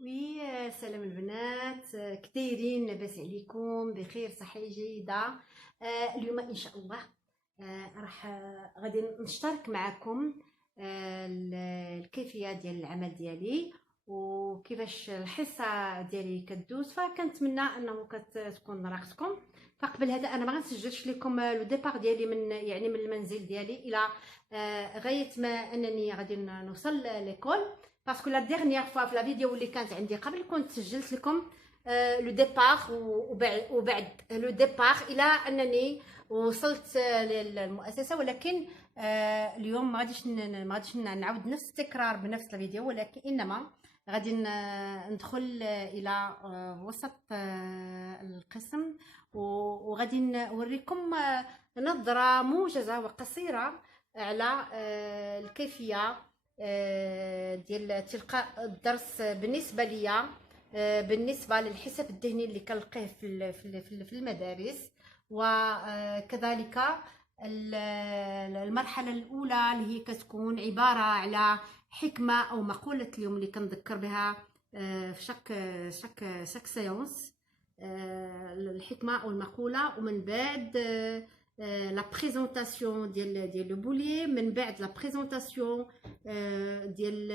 وي سلام البنات، كدايرين؟ لاباس عليكم؟ بخير، صحة جيدة. اليوم ان شاء الله راح غادي نشترك معكم الكيفية ديال العمل ديالي وكيفاش الحصة ديالي كدوز. فكنتمنى انه كتكون راقتكم. فقبل هذا انا ما غنسجلش لكم لو ديبار ديالي من المنزل ديالي الى غايه ما انني غادي نوصل ليكول، باسكو لا ديرنيير فوا في لا فيديو اللي كانت عندي قبل كنت سجلت لكم لو ديبار وبعد لو ديبار الى انني وصلت للمؤسسه. ولكن اليوم ما غاديش نعاود نفس التكرار بنفس الفيديو، ولكن انما غادي ندخل الى وسط القسم وغادي نوريكم نظره موجزه وقصيره على الكيفيه ديال تلقاء الدرس بالنسبه ليا، بالنسبه للحساب الذهني اللي كنلقيه في المدارس. وكذلك المرحله الاولى اللي هي كتكون عباره على حكمه او مقوله اليوم اللي كنذكر بها في شاك سيونس، الحكمه او المقوله. ومن بعد لا بريزونطاسيون ديال لو بوليي، من بعد لا بريزونطاسيون ديال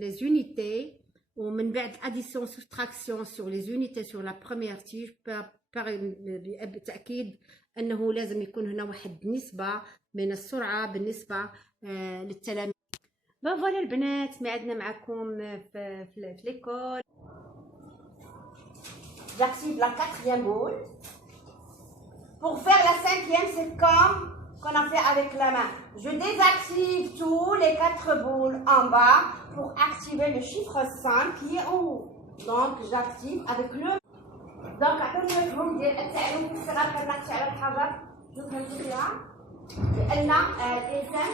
لي زونيتي، ومن بعد اديسيون سوستراكسيون سور لي زونيتي سور لا بروميير تيج. بالتاكيد انه لازم يكون هنا واحد النسبه من السرعه بالنسبه للتلاميذ. فوالا البنات، معدنا معكم في ليكول. J'active la quatrième boule. Pour faire la cinquième, c'est comme qu'on a fait avec la main. Je désactive tous les 4 boules en bas pour activer le chiffre 5 qui est en haut. Donc j'active avec le... Donc attention, je vous dis, التعلم في الصغر كنقطع على الحجر. شوف فهمتوا فيها؟ لأن الإنسان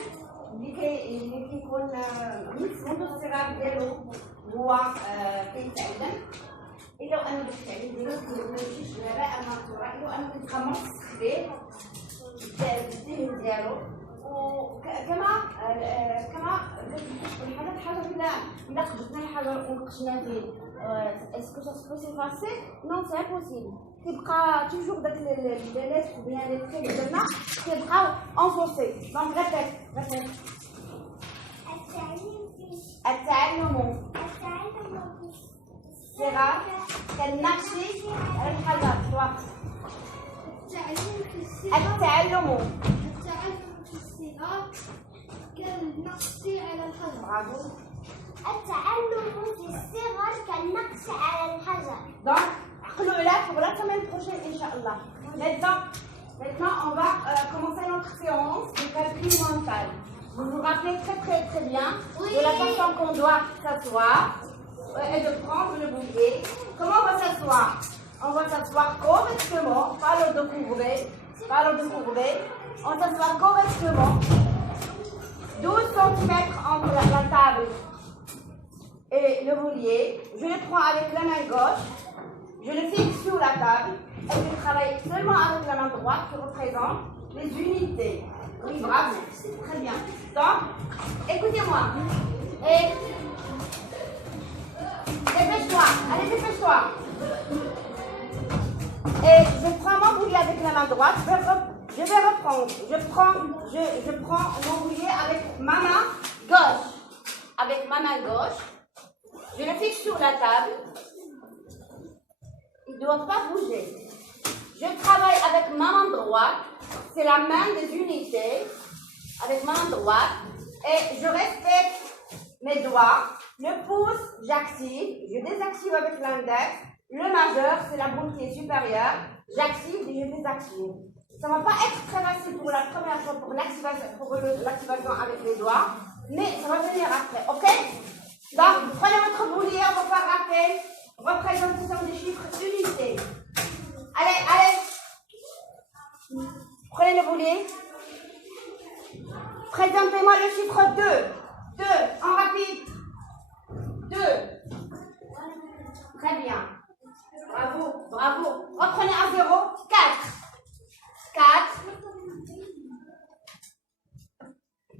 اللي كيكون منذ الصغر ديالو هو كيتعلم. إلا أنا باش التعليم ديالو ماشيش غباء مطورة، إلا أنا كنتخمر به بالذهن ديالو. وكما الحجر إلا قبضنا الحجر ونقشنا فيه، اسكو سا سي باسي؟ نو سي امبوسيبل. كيبقى توجور داك لي ليتر بيان لي تري اللي درنا كيبقاو انفوسي. دونك ريبيت. التعلم الصغار كالنقش على الحجر. التعلم في الصغار كالنقش على الحجر. برافو. التعلم في الصغر كالنقش على الحجر. Donc, عقلوا عليها pour la semaine prochaine, Inch'Allah. Maintenant, on va commencer notre séance de calcul mental. Vous vous rappelez très bien de la façon qu'on doit s'asseoir et de prendre le bouquet. Comment on va s'asseoir? On va s'asseoir correctement, pas le dos courbé. On s'assoit correctement. 12 cm entre la table et le boulier. Je le prends avec la main gauche, je le fixe sur la table et je travaille seulement avec la main droite qui représente les unités. Oui, bravo, très bien. Donc, écoutez-moi. Et dépêche-toi, allez, dépêche-toi. Et je prends mon boulier avec la main droite, je vais reprendre. Je prends mon boulier avec ma main gauche. Avec ma main gauche, je le fixe sur la table. Il ne doit pas bouger. Je travaille avec ma main droite. C'est la main des unités. Avec ma main droite. Et je respecte mes doigts. Le pouce, j'active. Je désactive avec l'index. Le majeur, c'est la boule qui est supérieure. J'active et je désactive. Ça ne va pas être très facile pour la première fois pour l'activation avec les doigts. Mais ça va venir après, ok? Donc, prenez votre boulier, on va faire rappel. Représentation des chiffres unités. Allez. Prenez le boulier. Présentez-moi le chiffre 2. 2, en rapide. 2. Très bien. Bravo. Reprenez à 0. 4.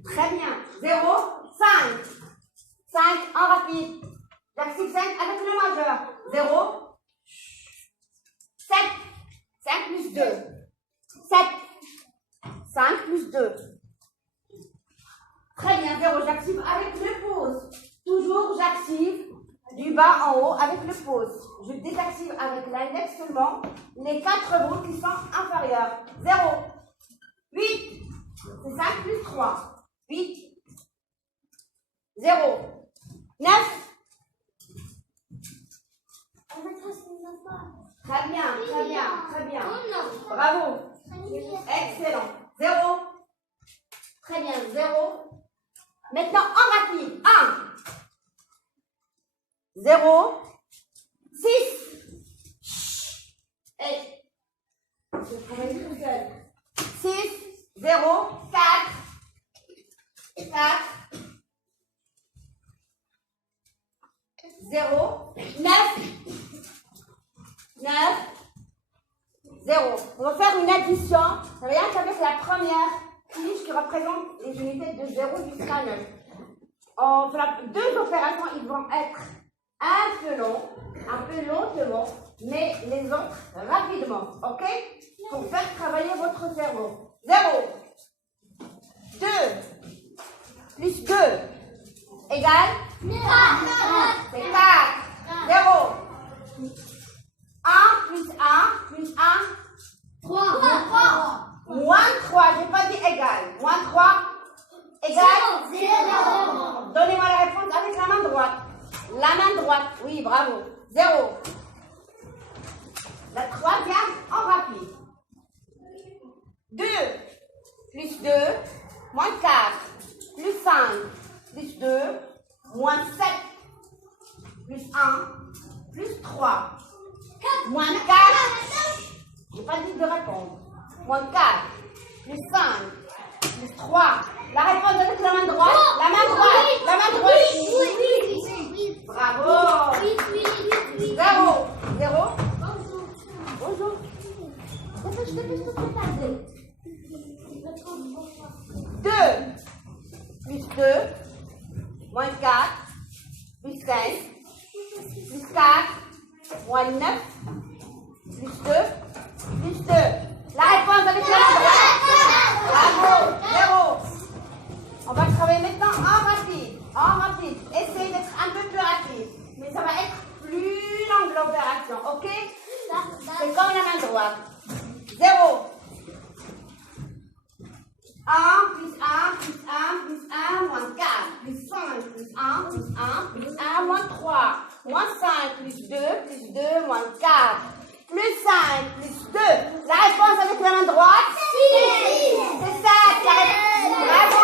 Très bien. 0, 5. 5 en rapide. J'active 5 avec le majeur. 0. 7. 5 plus 2. 7. 5 plus 2. Très bien, 0. J'active avec le pouce. Toujours, j'active du bas en haut avec le pouce. Je désactive avec l'index seulement les 4 bouts qui sont inférieurs. 0. 8. C'est 5 plus 3. 8. 0. 9. Très bien, très bien, très bien. Bravo. Excellent. 0. Très bien, 0. Maintenant, en rapide. 1. 0. 6. Et je promets tout seul. 6. 0. 4. 4. 0. 9. 9. 0. On va faire une addition, rien qu'avec la première fiche qui représente les unités de 0 jusqu'à 9. On fera 2 opérations, ils vont être un peu lentement, mais les autres rapidement, ok? Pour faire travailler votre cerveau. 0. 2 plus 2 égale 4. C'est 4. 0. 1 plus 1 plus 1. 3. Moins 3, je n'ai pas dit égal. Moins 3 égale 0. Donnez-moi la réponse avec la main droite. La main droite, oui, bravo. 0. La troisième en rapide. 2 plus 2, moins 4, plus 5, plus 2, moins 7, plus 1, plus 3, moins 4. Je n'ai pas dit de répondre. Moins 4, plus 5, plus 3. La réponse avec la main droite. La main droite. La main droite. Bravo. 0. 0. Bonjour. Je te tout préparer. 2 plus 2, moins 4, plus 5, plus 4, moins 9, plus 2, plus 2. La réponse avec la main droite. Bravo. 0. On va travailler maintenant en rapide. Essayez d'être un peu plus rapide. Mais ça va être plus longue l'opération, ok? C'est comme la main droite. 0. 1 plus 1 plus 1 plus 1 moins 4 plus 5 plus 1 plus 1 plus 1 moins 3 moins 5 plus 2 plus 2 moins 4 plus 5 plus 2. La réponse avec la main droite? C'est ça, la réponse. Bravo.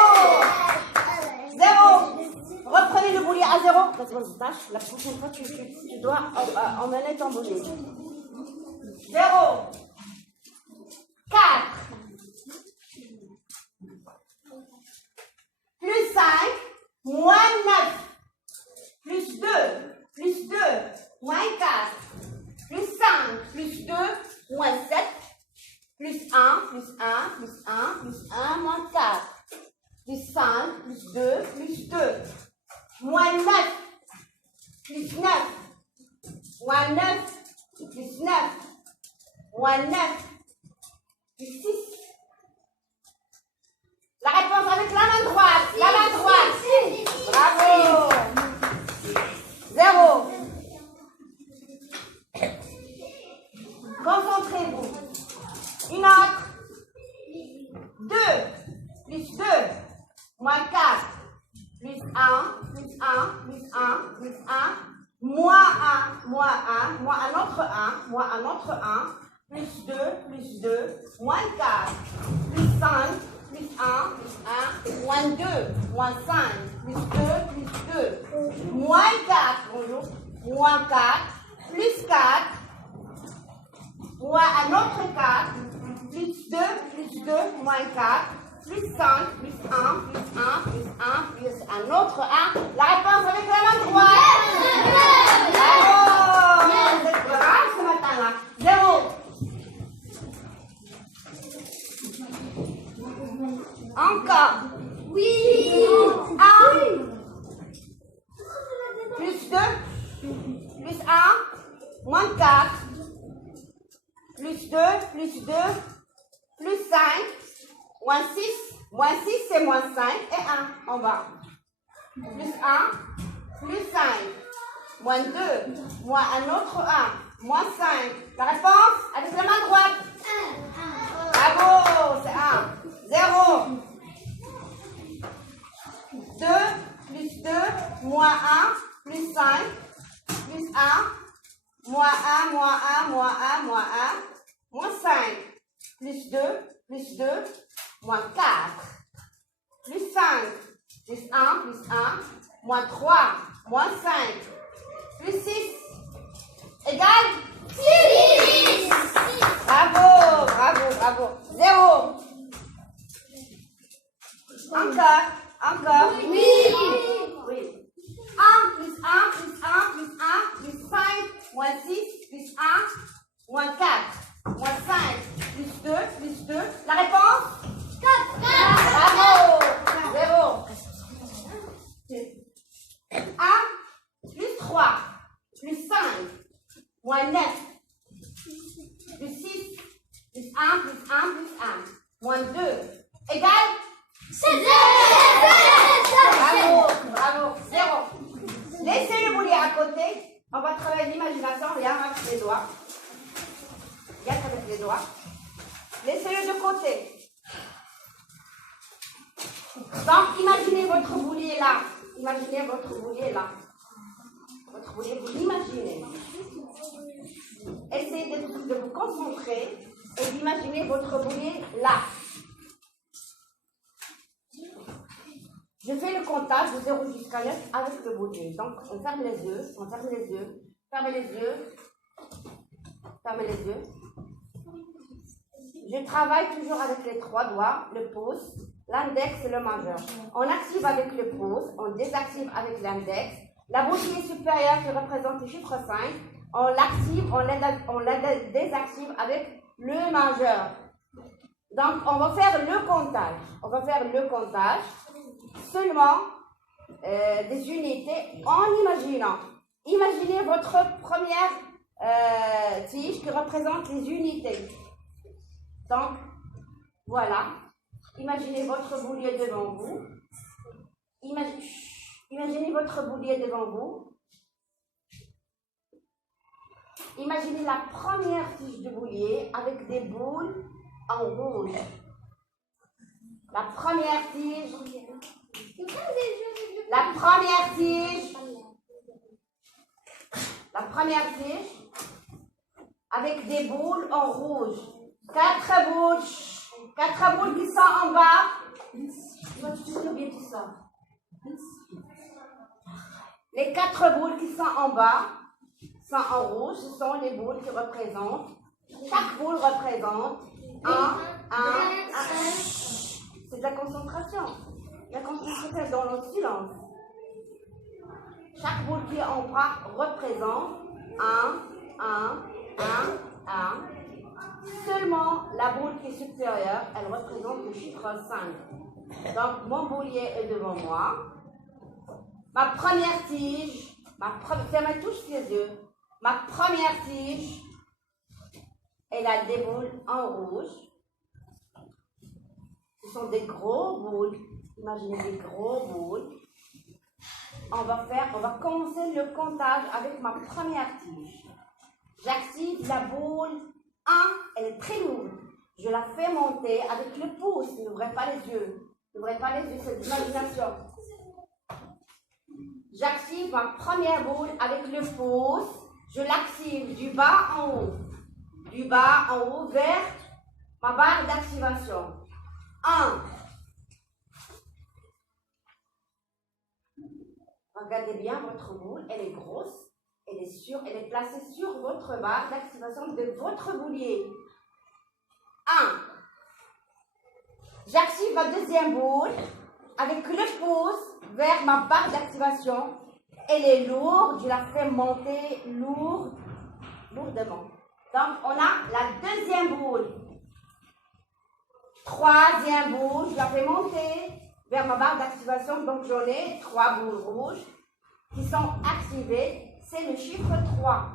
0. Reprenez le boulier à 0. La prochaine fois, tu dois emmener ton boulier. 0. 4. Plus 5, moins 9, plus 2, moins 4, plus 5, plus 2, moins 7, plus 1, plus 1, plus 1, plus 1, moins 4, plus 5, plus 2, moins 9, plus 9, moins 9, plus 9, moins 9, plus 6. La réponse avec la main droite. La main droite. Bravo. 0. Concentrez-vous. Une autre. 2 plus 2 moins 4 plus 1 plus 1 plus 1 plus 1 moins 1 moins un autre 1 moins un autre 1 plus 2 moins 4 plus 5 plus 1, plus 1, moins 2, moins 5, plus 2, moins 4, bonjour, moins 4, plus 4, moins un autre 4, plus 2, moins 4, plus 5, plus 1, plus 1, plus 1, plus un autre 1. La réponse avec la main droite. Bravo, vous êtes braves ce matin-là. 0. Encore. Oui. 1. Plus 2. moins 4, plus 2, plus 2, plus 5, moins 6 c'est moins 5 et 1 en bas. Plus 1, plus 5, moins 2, moins un autre 1, moins 5. La réponse avec la main droite. Bravo, c'est 1. 0. 2, plus 2, moins 1, plus 5, plus 1, moins 1, moins 1, moins 1, moins 1, moins 5, plus 2, moins 4, plus 5, plus 1, moins 3, moins 5, plus 6, égale 6. Bravo, bravo, bravo. 0. Encore. Oui. 1 plus 1 plus 1 plus 1 plus 5 moins 6 plus 1 moins 4 moins 5 plus 2. La réponse 4. Bravo. 0. 1 plus 3 plus 5 moins 9 plus 6 plus 1 plus 1 plus 1 moins 2 égale 7. Bravo. 0. Laissez le boulier à côté. On va travailler l'imagination. Regarde avec les doigts. Regarde avec les doigts. Laissez-le de côté. Donc, imaginez votre boulier là. Votre boulier, vous l'imaginez. Essayez de vous concentrer et d'imaginer votre boulier là. Je fais le comptage de 0 jusqu'à 9 avec le boulier. Donc, on ferme les yeux. Fermez les yeux. Je travaille toujours avec les 3 doigts, le pouce, l'index et le majeur. On active avec le pouce, on désactive avec l'index. La bougie supérieure qui représente le chiffre 5, on l'active, on la désactive avec le majeur. Donc, on va faire le comptage. Seulement des unités en imaginant. Imaginez votre première tige qui représente les unités. Donc, voilà. Imaginez votre boulier devant vous. Imaginez votre boulier devant vous. Imaginez la première tige de boulier avec des boules en rouge. La première tige avec des boules en rouge. 4 boules qui sont en bas. Les 4 boules qui sont en bas sont en rouge. Ce sont les boules qui représentent. Chaque boule représente un. C'est de la concentration. La concentration est dans le silence. Chaque boule qui est en bas représente 1. Seulement la boule qui est supérieure, elle représente le chiffre 5. Donc mon boulier est devant moi. Ma première tige, fermez tous les yeux. Ma première tige, elle a des boules en rouge. Ce sont des gros boules. Imaginez des gros boules. On va commencer le comptage avec ma première tige. J'active la boule 1, elle est très lourde. Je la fais monter avec le pouce. N'ouvrez pas les yeux. C'est de l'imagination. J'active ma première boule avec le pouce. Je l'active du bas en haut. Du bas en haut vers ma barre d'activation. 1. Regardez bien votre boule, elle est grosse, elle est placée sur votre barre d'activation de votre boulier. 1. J'active ma deuxième boule avec le pouce vers ma barre d'activation. Elle est lourde, je la fais monter lourdement. Donc, on a la deuxième boule. Troisième boule, je la fais monter vers ma barre d'activation. Donc, j'en ai 3 boules rouges qui sont activées. C'est le chiffre 3.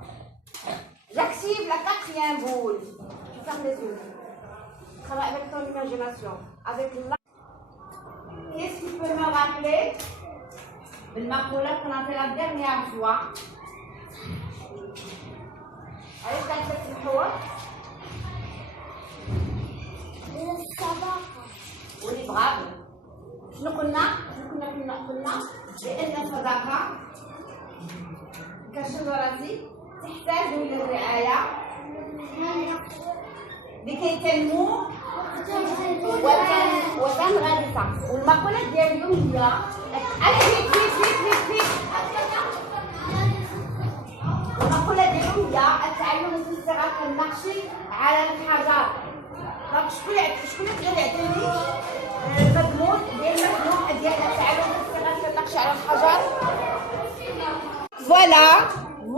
J'active la quatrième boule. Tu fermes les yeux. Travaille avec ton imagination. Avec la... Qu'est-ce qui peut me rappeler le macola qu'on a fait la dernière fois? Allez, je t'achète le haut. Oui, bravo. شنو قلنا بأن الصداقة كالشجرة تحتاج إلى الرعاية لكي تنمو وتنغرس. والمقولة ديال اليوم هي المقولة ديال اليوم هي التعلم في الصغر كالنقش على الحجر. دونك شكون يقدر يعطيني المضمون ديال التعلم في الصغر كالنقش على الحجر؟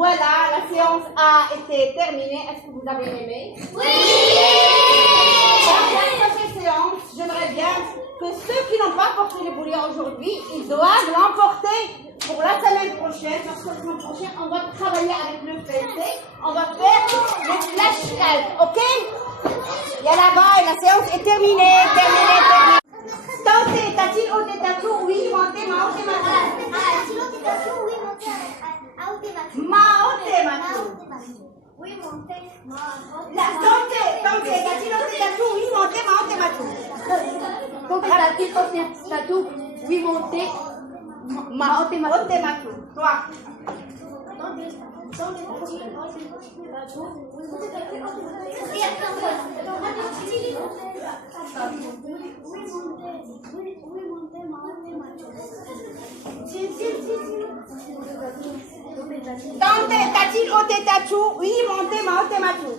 Voilà, la séance a été terminée. Est-ce que vous avez aimé? Oui! Dans la prochaine séance, j'aimerais bien que ceux qui n'ont pas porté le bouillon aujourd'hui, ils doivent l'emporter pour la semaine prochaine. Parce que la semaine prochaine, on va travailler avec le PC. On va faire le flashcard, ok? Il y a là-bas et la séance est terminée. Tentez, t'as-t-il ôté ta tour? Oui, montez, montez, Oui, montez. La tentez, t'as-t-il ôté ta tour? Oui, montez, ma tour. T'as-t-il ôté ta tour? Oui, montez. Ôtez ma tour. Toi. Tentez, t'as-il ôté ta tour? Oui, montez, ma tour.